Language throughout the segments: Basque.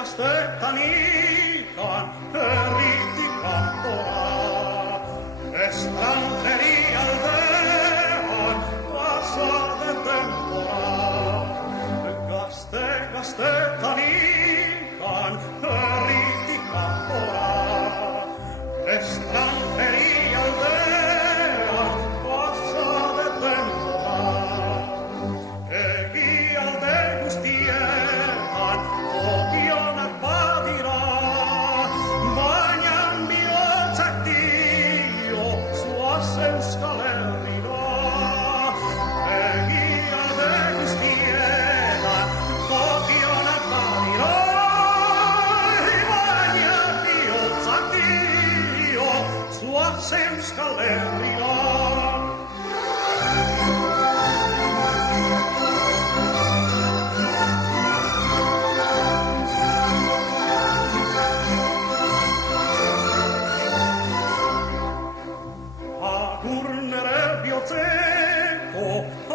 gaztetan ikan erriti kanpora. Estrangeri aldean pasade tempora. Gaztetan ikan erriti kanpora. Estrangeri aldean pasade tempora. Egialde guztietan okionak badira, baina bihotzak dio zoaz Euskal Herrira. Egialde guztietan okionak badira, baina bihotzak dio zoaz Euskal Herrira.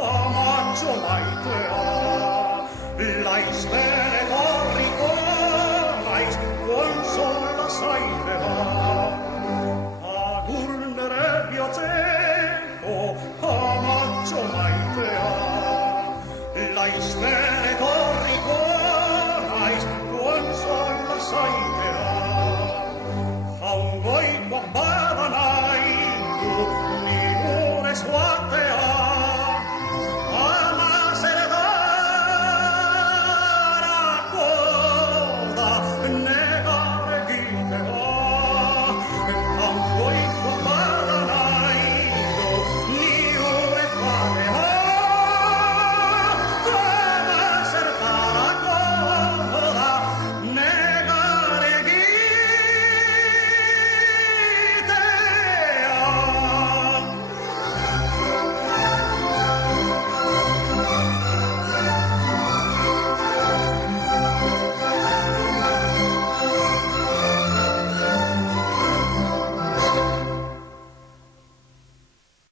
Amatxo maitea, laizten